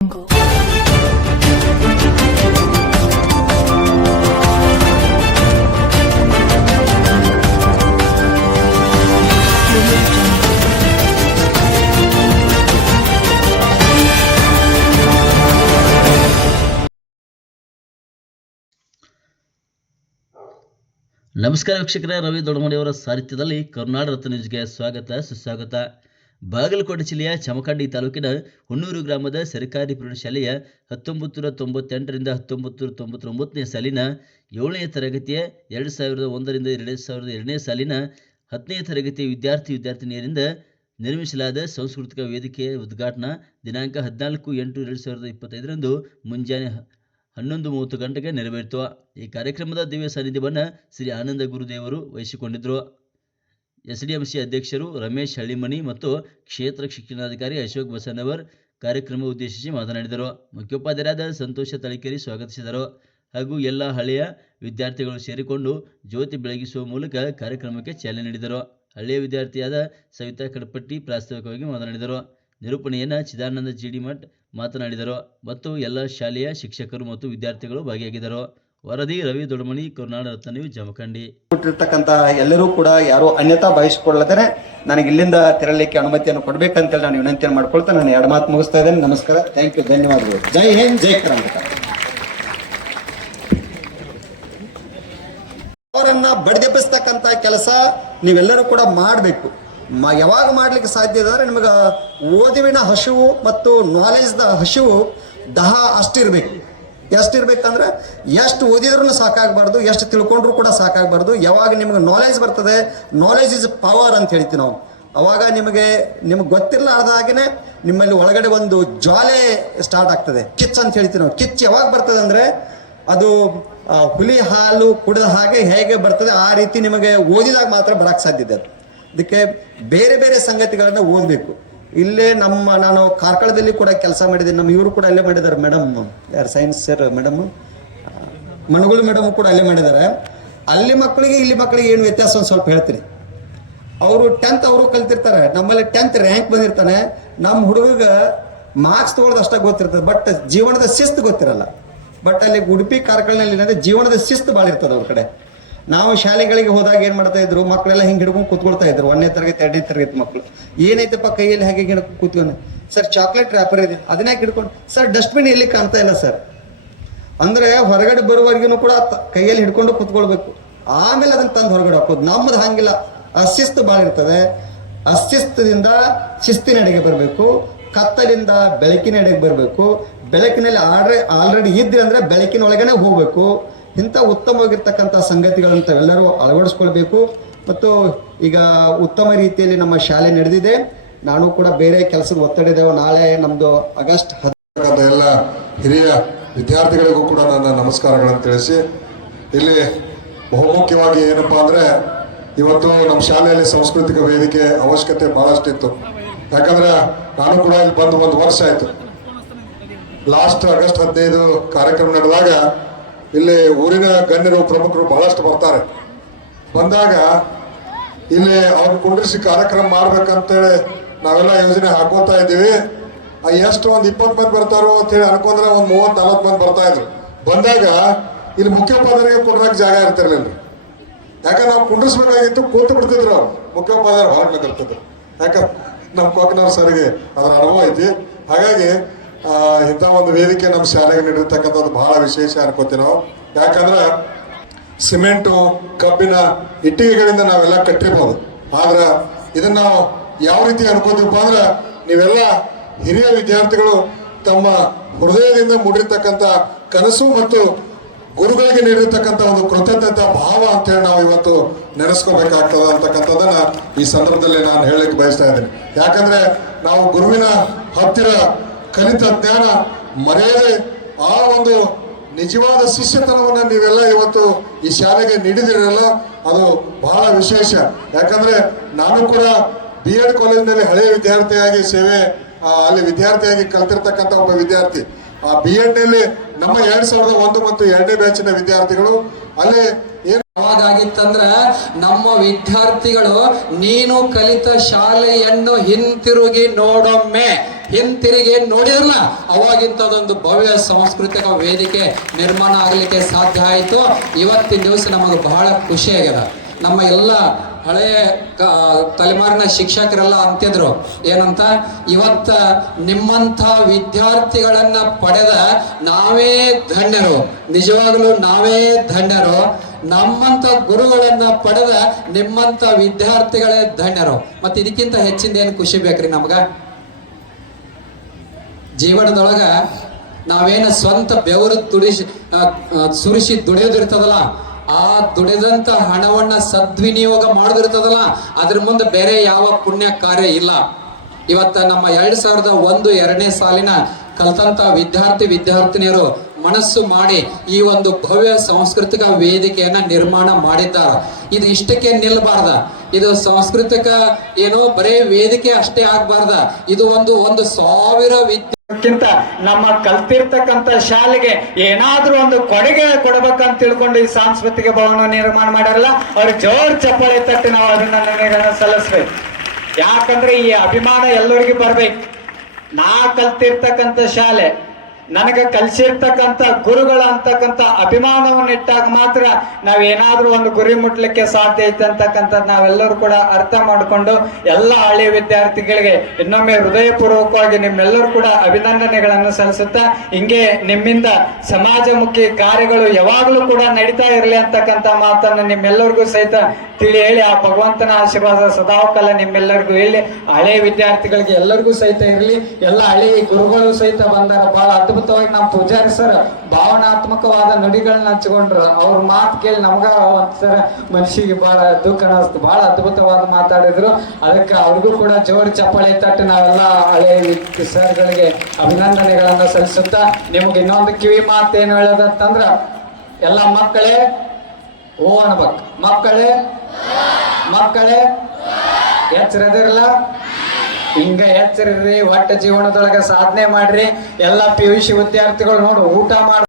ನಮಸ್ಕಾರ ವೀಕ್ಷಕರ, ರವಿ ದೊಡ್ಡಮನಿಯವರ ಸಾಹಿತ್ಯದಲ್ಲಿ ಕರ್ನಾಟಕ ರತ್ನ ನ್ಯೂಸ್ಗೆ ಸ್ವಾಗತ ಸುಸ್ವಾಗತ. ಬಾಗಲಕೋಟೆ ಜಿಲ್ಲೆಯ ಚಮಕಂಡಿ ತಾಲೂಕಿನ ಹುಣ್ಣೂರು ಗ್ರಾಮದ ಸರ್ಕಾರಿ ಪ್ರೌಢಶಾಲೆಯ 1998ರಿಂದ 1999ನೇ ಸಾಲಿನ 7ನೇ ತರಗತಿಯ 2001ರಿಂದ 2002ನೇ ಸಾಲಿನ 10ನೇ ತರಗತಿಯ ವಿದ್ಯಾರ್ಥಿನಿಯರಿಂದ ನಿರ್ಮಿಸಲಾದ ಸಾಂಸ್ಕೃತಿಕ ವೇದಿಕೆಯ ಉದ್ಘಾಟನಾ ದಿನಾಂಕ 14/8/2025ರಂದು ಮುಂಜಾನೆ 11:30 ಗಂಟೆಗೆ ನೆರವೇರಿತು. ಈ ಕಾರ್ಯಕ್ರಮದ ದಿವ್ಯ ಸಾನ್ನಿಧ್ಯವನ್ನು ಶ್ರೀ ಆನಂದ ಗುರುದೇವರು ವಹಿಸಿಕೊಂಡಿದ್ದರು. ಎಸ್ಡಿಎಂಸಿ ಅಧ್ಯಕ್ಷರು ರಮೇಶ್ ಹಳ್ಳಿಮನಿ ಮತ್ತು ಕ್ಷೇತ್ರ ಶಿಕ್ಷಣಾಧಿಕಾರಿ ಅಶೋಕ್ ಬಸನ್ನವರ್ ಕಾರ್ಯಕ್ರಮ ಉದ್ದೇಶಿಸಿ ಮಾತನಾಡಿದರು. ಮುಖ್ಯೋಪಾಧ್ಯಾಯರಾದ ಸಂತೋಷ ತಳಿಕೇರಿ ಸ್ವಾಗತಿಸಿದರು. ಹಾಗೂ ಎಲ್ಲ ಹಳೆಯ ವಿದ್ಯಾರ್ಥಿಗಳು ಸೇರಿಕೊಂಡು ಜ್ಯೋತಿ ಬೆಳಗಿಸುವ ಮೂಲಕ ಕಾರ್ಯಕ್ರಮಕ್ಕೆ ಚಾಲನೆ ನೀಡಿದರು. ಹಳೆಯ ವಿದ್ಯಾರ್ಥಿಯಾದ ಸವಿತಾ ಕಡಪಟ್ಟಿ ಪ್ರಾಸ್ತಾವಿಕವಾಗಿ ಮಾತನಾಡಿದರು. ನಿರೂಪಣೆಯನ್ನು ಚಿದಾನಂದ ಜಿಡಿಮಠ್ ಮಾತನಾಡಿದರು ಮತ್ತು ಎಲ್ಲ ಶಾಲೆಯ ಶಿಕ್ಷಕರು ಮತ್ತು ವಿದ್ಯಾರ್ಥಿಗಳು ಭಾಗಿಯಾಗಿದ್ದರು. ವರದಿ ರವಿ ದೊಡ್ಡಮನಿ, ಕರ್ನಾಟಕ ರತ್ನ ನ್ಯೂಸ್, ಜಮಖಂಡಿ. ಎಲ್ಲರೂ ಕೂಡ ಯಾರು ಅನ್ಯತಾ ಬಯಸಿಕೊಳ್ಳದರೆ ನನಗೆ ಇಲ್ಲಿಂದ ತೆರಳಲಿಕ್ಕೆ ಅನುಮತಿಯನ್ನು ಕೊಡಬೇಕಂತೇಳಿ ನಾನು ವಿನಂತಿಯನ್ನು ಮಾಡ್ಕೊಳ್ತಾ ನಾನು ಎರಡು ಮಾತು ಮುಗಿಸ್ತಾ ಇದ್ದೇನೆ. ನಮಸ್ಕಾರ, ಥ್ಯಾಂಕ್ ಯು, ಧನ್ಯವಾದಗಳು. ಜೈ ಹಿಂದ್, ಜೈ ಕರ್ನಾಟಕ. ಅವರನ್ನ ಬಡಿದೆಬ್ಬಿಸ್ತಕ್ಕಂಥ ಕೆಲಸ ನೀವೆಲ್ಲರೂ ಕೂಡ ಮಾಡಬೇಕು. ಯಾವಾಗ ಮಾಡ್ಲಿಕ್ಕೆ ಸಾಧ್ಯ ಇದೆ ಅಂದರೆ ನಿಮಗೆ ಓದುವಿನ ಹಸಿವು ಮತ್ತು ನಾಲೆಜ್ದ ಹಸಿವು ಅಷ್ಟಿರ್ಬೇಕು. ಎಷ್ಟಿರ್ಬೇಕಂದ್ರೆ ಎಷ್ಟು ಓದಿದ್ರೂ ಸಾಕಾಗಬಾರ್ದು, ಎಷ್ಟು ತಿಳ್ಕೊಂಡ್ರೂ ಕೂಡ ಸಾಕಾಗಬಾರ್ದು. ಯಾವಾಗ ನಿಮಗೆ ನಾಲೆಜ್ ಬರ್ತದೆ, ನಾಲೆಜ್ ಇಸ್ ಪವರ್ ಅಂತ ಹೇಳ್ತೀವಿ ನಾವು, ಅವಾಗ ನಿಮಗೆ ಗೊತ್ತಿರಲಾರ್ದಾಗೇ ನಿಮ್ಮಲ್ಲಿ ಒಳಗಡೆ ಒಂದು ಜ್ವಾಲೆ ಸ್ಟಾರ್ಟ್ ಆಗ್ತದೆ. ಕಿಚ್ ಅಂತ ಹೇಳ್ತೀವಿ ನಾವು. ಕಿಚ್ ಯಾವಾಗ ಬರ್ತದೆ ಅಂದರೆ ಅದು ಹುಲಿ ಹಾಲು ಕುಡಿದ ಹಾಗೆ ಹೇಗೆ ಬರ್ತದೆ ಆ ರೀತಿ ನಿಮಗೆ ಓದಿದಾಗ ಮಾತ್ರ ಬರಕ್ಕೆ ಸಾಧ್ಯ ಇದೆ. ಅದಕ್ಕೆ ಬೇರೆ ಬೇರೆ ಸಂಗತಿಗಳನ್ನು ಓದಬೇಕು. ಇಲ್ಲೇ ನಾನು ಕಾರ್ಕಳದಲ್ಲಿ ಕೂಡ ಕೆಲಸ ಮಾಡಿದ್ದೀನಿ. ನಮ್ಮ ಇವರು ಕೂಡ ಅಲ್ಲೇ ಮಾಡಿದ್ದಾರೆ ಮೇಡಮ್, ಯಾರು ಸೈನ್ಸ್ ಸರ್ ಮೇಡಮ್, ಮಣಗುಳಿ ಮೇಡಮ್ ಕೂಡ ಅಲ್ಲೇ ಮಾಡಿದ್ದಾರೆ. ಅಲ್ಲಿ ಮಕ್ಕಳಿಗೆ ಇಲ್ಲಿ ಮಕ್ಕಳಿಗೆ ಏನು ವ್ಯತ್ಯಾಸ ಒಂದು ಸ್ವಲ್ಪ ಹೇಳ್ತೀರಿ. ಅವರು 10th ಅವರು ಕಲ್ತಿರ್ತಾರೆ, ನಮ್ಮಲ್ಲಿ 10th ರ್ಯಾಂಕ್ ಬಂದಿರ್ತಾನೆ. ನಮ್ಮ ಹುಡುಗ ಮಾರ್ಕ್ಸ್ ತೊಗೊಳೋದು ಅಷ್ಟೇ ಗೊತ್ತಿರ್ತದೆ, ಬಟ್ ಜೀವನದ ಶಿಸ್ತು ಗೊತ್ತಿರಲ್ಲ. ಬಟ್ ಅಲ್ಲಿ ಉಡುಪಿ ಕಾರ್ಕಳನಲ್ಲಿ ಏನಂದ್ರೆ ಜೀವನದ ಶಿಸ್ತು ಭಾಳ ಇರ್ತದೆ ಅವ್ರ ಕಡೆ. ನಾವು ಶಾಲೆಗಳಿಗೆ ಹೋದಾಗ ಏನು ಮಾಡ್ತಾ ಇದ್ರು, ಮಕ್ಕಳೆಲ್ಲ ಹಿಂಗೆ ಹಿಡ್ಕೊಂಡು ಕೂತ್ಕೊಳ್ತಾ ಇದ್ರು. 1ನೇ ತರಗತಿ 2ನೇ ತರಗತಿ ಮಕ್ಕಳು. ಏನೈತಪ್ಪ ಕೈಯಲ್ಲಿ ಹಾಗೆ ಹಿಡ್ಕೊಂಡು ಕೂತ್ಕೊಂಡು, ಸರ್ ಚಾಕ್ಲೇಟ್ ರ್ಯಾಪರ್ ಇದೆ ಅದನ್ನ ಯಾಕೆ ಹಿಡ್ಕೊಂಡು, ಸರ್ ಡಸ್ಟ್ಬಿನ್ ಎಲ್ಲಿ ಕಾಣ್ತಾ ಇಲ್ಲ ಸರ್ ಅಂದರೆ ಹೊರಗಡೆ ಬರುವವರೆಗೂ ಕೂಡ ಕೈಯಲ್ಲಿ ಹಿಡ್ಕೊಂಡು ಕೂತ್ಕೊಳ್ಬೇಕು. ಆಮೇಲೆ ಅದನ್ನ ತಂದು ಹೊರಗಡೆ ಹಾಕೋದು. ನಮ್ಮದು ಹಂಗಿಲ್ಲ, ಅಶಿಸ್ತು ಭಾಳ ಇರ್ತದೆ. ಅಶಿಸ್ತದಿಂದ ಶಿಸ್ತಿನೆಡೆಗೆ ಬರಬೇಕು, ಕತ್ತಲಿಂದ ಬೆಳಕಿನೆಡೆಗೆ ಬರಬೇಕು. ಬೆಳಕಿನಲ್ಲಿ ಆಲ್ರೆಡಿ ಇದ್ರಿ ಅಂದರೆ ಬೆಳಕಿನೊಳಗನೆ ಹೋಗಬೇಕು. ಇಂಥ ಉತ್ತಮವಾಗಿರ್ತಕ್ಕಂಥ ಸಂಗತಿಗಳಂತ ಎಲ್ಲರೂ ಅಳವಡಿಸ್ಕೊಳ್ಬೇಕು. ಮತ್ತು ಈಗ ಉತ್ತಮ ರೀತಿಯಲ್ಲಿ ನಮ್ಮ ಶಾಲೆ ನಡೆದಿದೆ. ನಾನು ಕೂಡ ಬೇರೆ ಕೆಲಸದ ಒತ್ತಡ ಇದ್ದೇವೆ. ನಾಳೆ ನಮ್ಮದು ಆಗಸ್ಟ್ 10 ಎಲ್ಲ ಹಿರಿಯ ವಿದ್ಯಾರ್ಥಿಗಳಿಗೂ ಕೂಡ ನನ್ನ ನಮಸ್ಕಾರಗಳನ್ನು ತಿಳಿಸಿ, ಇಲ್ಲಿ ಬಹುಮುಖ್ಯವಾಗಿ ಏನಪ್ಪ ಅಂದರೆ ಇವತ್ತು ನಮ್ಮ ಶಾಲೆಯಲ್ಲಿ ಸಾಂಸ್ಕೃತಿಕ ವೇದಿಕೆ ಅವಶ್ಯಕತೆ ಭಾಳಷ್ಟಿತ್ತು. ಯಾಕಂದರೆ ನಾನು ಕೂಡ ಇಲ್ಲಿ ಬಂದು 1 ವರ್ಷ ಆಯಿತು. ಲಾಸ್ಟ್ ಆಗಸ್ಟ್ 15 ಕಾರ್ಯಕ್ರಮ ನಡೆದಾಗ ಇಲ್ಲಿ ಊರಿನ ಗಣ್ಯರು ಪ್ರಮುಖರು ಬಹಳಷ್ಟು ಬರ್ತಾರೆ. ಬಂದಾಗ ಇಲ್ಲಿ ಅವ್ರನ್ನ ಕುಂಡ್ರಿಸಿ ಕಾರ್ಯಕ್ರಮ ಮಾಡ್ಬೇಕಂತೇಳಿ ನಾವೆಲ್ಲ ಯೋಜನೆ ಹಾಕೋತಾ ಇದ್ದೀವಿ. ಎಷ್ಟು ಒಂದು 20 ಮಂದಿ ಬರ್ತಾರೋ ಅಂತೇಳಿ ಅನ್ಕೊಂಡ್ರೆ ಒಂದು 30-40 ಮಂದಿ ಬರ್ತಾ ಇದ್ರು. ಬಂದಾಗ ಇಲ್ಲಿ ಮುಖ್ಯೋಪಾಧ್ಯಾಯರಿಗೆ ಕುಂಡ್ರಕ್ಕೆ ಜಾಗ ಇರ್ತಿರ್ಲಿಲ್ಲ. ಯಾಕಂದ್ರೆ ನಾವು ಕುಂಡ್ರಿಸ್ಬೇಕಾಗಿತ್ತು, ಕೂತು ಬಿಡ್ತಿದ್ರು ಅವ್ರು. ಮುಖ್ಯೋಪಾಧ್ಯಾಯರು ಹೊರಗೆ ನಿಂತಿರ್ತಿದ್ರು. ಯಾಕಂದ್ರೆ ನಮ್ಮ ಕೊಕ್ಕನವ್ರ ಸರಿಗೆ ಅದರ ಅನುಭವ ಐತಿ. ಹಾಗಾಗಿ ಇಂಥ ಒಂದು ವೇದಿಕೆ ನಮ್ಮ ಶಾಲೆಗೆ ನೀಡಿರ್ತಕ್ಕಂಥದ್ದು ಬಹಳ ವಿಶೇಷ ಅನ್ಕೋತೀವಿ ನಾವು. ಯಾಕಂದ್ರೆ ಸಿಮೆಂಟು, ಕಬ್ಬಿನ ಇಟ್ಟಿಗೆಗಳಿಂದ ನಾವೆಲ್ಲ ಕಟ್ಟಿರ್ಬೋದು. ಆದ್ರೆ ಇದನ್ನ ನಾವು ಯಾವ ರೀತಿ ಅನ್ಕೋತೀವಪ್ಪ ಅಂದ್ರೆ ನೀವೆಲ್ಲ ಹಿರಿಯ ವಿದ್ಯಾರ್ಥಿಗಳು ತಮ್ಮ ಹೃದಯದಿಂದ ಮೂಡಿರ್ತಕ್ಕಂಥ ಕನಸು ಮತ್ತು ಗುರುಗಳಿಗೆ ನೀಡಿರ್ತಕ್ಕಂಥ ಒಂದು ಕೃತಜ್ಞತಾ ಭಾವ ಅಂತೇಳಿ ನಾವು ಇವತ್ತು ನೆನೆಸ್ಕೋಬೇಕಾಗ್ತದೆ ಅಂತಕ್ಕಂಥದ್ದನ್ನ ಈ ಸಂದರ್ಭದಲ್ಲಿ ನಾನು ಹೇಳಲಿಕ್ಕೆ ಬಯಸ್ತಾ ಇದ್ದೀನಿ. ಯಾಕಂದ್ರೆ ನಾವು ಗುರುವಿನ ಹತ್ತಿರ ಕಲಿತ ಜ್ಞಾನ ಮರೆಯದೆ ಆ ಒಂದು ನಿಜವಾದ ಶಿಷ್ಯತನವನ್ನು ನೀವೆಲ್ಲ ಇವತ್ತು ಈ ಶಾಲೆಗೆ ನೀಡಿದಿರಲ್ಲ, ಅದು ಬಹಳ ವಿಶೇಷ. ಯಾಕಂದ್ರೆ ನಾನು ಕೂಡ BEd ಕಾಲೇಜಿನಲ್ಲಿ ಹಳೆಯ ವಿದ್ಯಾರ್ಥಿಯಾಗಿ ಅಲ್ಲಿ ವಿದ್ಯಾರ್ಥಿಯಾಗಿ ಕಲಿತಿರ್ತಕ್ಕಂಥ ಒಬ್ಬ ವಿದ್ಯಾರ್ಥಿ. ಆ BEd ನಲ್ಲಿ ನಮ್ಮ 2001 ಮತ್ತು 2ನೇ ಬ್ಯಾಚಿನ ವಿದ್ಯಾರ್ಥಿಗಳು ಅಲ್ಲಿ ಯಾವಾಗಾಗಿತ್ತಂದ್ರ ನಮ್ಮ ವಿದ್ಯಾರ್ಥಿಗಳು ನೀನು ಕಲಿತ ಶಾಲೆಯನ್ನು ಹಿಂತಿರುಗಿ ನೋಡೊಮ್ಮೆ ಹಿಂತಿರುಗಿ ನೋಡಿದ್ರಲ್ಲ ಅವಾಗಿಂತದೊಂದು ಭವ್ಯ ಸಾಂಸ್ಕೃತಿಕ ವೇದಿಕೆ ನಿರ್ಮಾಣ ಆಗಲಿಕ್ಕೆ ಸಾಧ್ಯ ಆಯಿತು. ಇವತ್ತಿನ ದಿವಸ ನಮಗೆ ಬಹಳ ಖುಷಿ ಆಗ್ಯದ. ನಮ್ಮ ಎಲ್ಲ ಹಳೆಯ ತಲೆಮಾರಿನ ಶಿಕ್ಷಕರೆಲ್ಲ ಅಂತಿದ್ರು ಏನಂತ, ಇವತ್ತ ನಿಮ್ಮಂಥ ವಿದ್ಯಾರ್ಥಿಗಳನ್ನ ಪಡೆದ ನಾವೇ ಧನ್ಯರು, ನಿಜವಾಗ್ಲೂ ನಾವೇ ಧನ್ಯರು. ನಮ್ಮಂಥ ಗುರುಗಳನ್ನ ಪಡೆದ ನಿಮ್ಮಂಥ ವಿದ್ಯಾರ್ಥಿಗಳೇ ಧನ್ಯರು. ಮತ್ತೆ ಇದಕ್ಕಿಂತ ಹೆಚ್ಚಿಂದ ಏನು ಖುಷಿ ಬೇಕ್ರಿ ನಮ್ಗ? ಜೀವನದೊಳಗ ನಾವೇನು ಸ್ವಂತ ಬೆವರು ಸುರಿಸಿ ದುಡಿಯೋದಿರ್ತದಲ್ಲ, ಆ ದುಡಿದಂತ ಹಣವನ್ನ ಸದ್ವಿನಿಯೋಗ ಮಾಡೋದಿರ್ತದಲ್ಲ, ಅದ್ರ ಮುಂದೆ ಬೇರೆ ಯಾವ ಪುಣ್ಯ ಕಾರ್ಯ ಇಲ್ಲ. ಇವತ್ತ ನಮ್ಮ 2001-2ನೇ ಸಾಲಿನ ಕಲ್ತಂತ ವಿದ್ಯಾರ್ಥಿನಿಯರು ಮನಸ್ಸು ಮಾಡಿ ಈ ಒಂದು ಭವ್ಯ ಸಾಂಸ್ಕೃತಿಕ ವೇದಿಕೆಯನ್ನ ನಿರ್ಮಾಣ ಮಾಡಿದ್ದಾರೆ. ಇದು ಇಷ್ಟಕ್ಕೆ ನಿಲ್ಬಾರ್ದ, ಇದು ಸಾಂಸ್ಕೃತಿಕ ಏನೋ ಬರೇ ವೇದಿಕೆ ಅಷ್ಟೇ ಆಗ್ಬಾರ್ದ, ಇದು ಒಂದು 1000 ಕ್ಕಿಂತ ನಮ್ಮ ಕಲ್ತಿರ್ತಕ್ಕಂಥ ಶಾಲೆಗೆ ಏನಾದ್ರೂ ಒಂದು ಕೊಡುಗೆ ಕೊಡ್ಬೇಕಂತ ತಿಳ್ಕೊಂಡು ಈ ಸಾಂಸ್ಕೃತಿಕ ಭವನ ನಿರ್ಮಾಣ ಮಾಡ್ಯಾರಲ್ಲ, ಅವ್ರಿಗೆ ಜೋರ್ ಚಪ್ಪಾಳೆ ತಟ್ಟಿ ನಾವು ಅಭಿನಂದನೆಗಳನ್ನ ಸಲ್ಲಿಸ್ಬೇಕು. ಯಾಕಂದ್ರೆ ಈ ಅಭಿಮಾನ ಎಲ್ಲರಿಗೂ ಬರ್ಬೇಕು. ನಾ ಕಲ್ತಿರ್ತಕ್ಕಂಥ ಶಾಲೆ, ನನಗೆ ಕಲಿಸಿರ್ತಕ್ಕಂಥ ಗುರುಗಳ ಅಂತಕ್ಕಂಥ ಅಭಿಮಾನವನ್ನು ಇಟ್ಟಾಗ ಮಾತ್ರ ನಾವೇನಾದ್ರೂ ಒಂದು ಗುರಿ ಮುಟ್ಲಿಕ್ಕೆ ಸಾಧ್ಯ ಐತೆ ಅಂತಕ್ಕಂಥದ್ದು ನಾವೆಲ್ಲರೂ ಕೂಡ ಅರ್ಥ ಮಾಡಿಕೊಂಡು ಎಲ್ಲ ಹಳ್ಳಿ ವಿದ್ಯಾರ್ಥಿಗಳಿಗೆ ಇನ್ನೊಮ್ಮೆ ಹೃದಯಪೂರ್ವಕವಾಗಿ ನಿಮ್ಮೆಲ್ಲರೂ ಕೂಡ ಅಭಿನಂದನೆಗಳನ್ನು ಸಲ್ಲಿಸುತ್ತಾ, ಹಿಂಗೆ ನಿಮ್ಮಿಂದ ಸಮಾಜಮುಖಿ ಕಾರ್ಯಗಳು ಯಾವಾಗಲೂ ಕೂಡ ನಡೀತಾ ಇರಲಿ ಅಂತಕ್ಕಂಥ ಮಾತನ್ನು ನಿಮ್ಮೆಲ್ಲರಿಗೂ ಸಹಿತ ತಿಳಿ ಹೇಳಿ, ಆ ಭಗವಂತನ ಆಶೀರ್ವಾದ ಸದಾಕಾಲ ನಿಮ್ಮೆಲ್ಲರಿಗೂ ಹೇಳಿ, ಹಳೆ ವಿದ್ಯಾರ್ಥಿಗಳಿಗೆ ಎಲ್ಲರಿಗೂ ಸಹಿತ ಇರಲಿ. ಎಲ್ಲ ಹಳೆ ಗುರುಗಳು ಸಹಿತ ಬಂದಾರ. ಬಹಳ ಅದ್ಭುತವಾಗಿ ನಮ್ಮ ಪೂಜಾರಿ ಸರ್ ಭಾವನಾತ್ಮಕವಾದ ನುಡಿಗಳನ್ನ ಹಂಚ್ಕೊಂಡ್ರು. ಅವ್ರ ಮಾತು ಕೇಳಿ ನಮ್ಗ ಒಂದ್ಸರ ಮನಸ್ಸಿಗೆ ಬಹಳ ದುಃಖ ಅನಿಸ್ತು. ಬಹಳ ಅದ್ಭುತವಾದ ಮಾತಾಡಿದ್ರು. ಅದಕ್ಕೆ ಅವ್ರಿಗೂ ಕೂಡ ಜೋರು ಚಪ್ಪಾಳೆ ತಟ್ಟು ನಾವೆಲ್ಲ ಹಳೆ ಸರ್ಗಳಿಗೆ ಅಭಿನಂದನೆಗಳನ್ನ ಸಲ್ಲಿಸುತ್ತಾ, ನಿಮ್ಗೆ ಇನ್ನೊಂದು ಕಿವಿ ಮಾತು ಏನು ಹೇಳೋದಂತಂದ್ರ, ಎಲ್ಲ ಮಕ್ಕಳೇ ಓ ಅನ್ಬೇಕು. ಮಕ್ಕಳೇ ಎಚ್ಚರದಿರಲ್ಲ, ಹಿಂಗ ಎಚ್ಚರಿರ್ರಿ. ಒಟ್ಟ ಜೀವನದೊಳಗೆ ಸಾಧನೆ ಮಾಡ್ರಿ. ಎಲ್ಲ PUC ವಿದ್ಯಾರ್ಥಿಗಳು ನೋಡು ಊಟ ಮಾಡಿ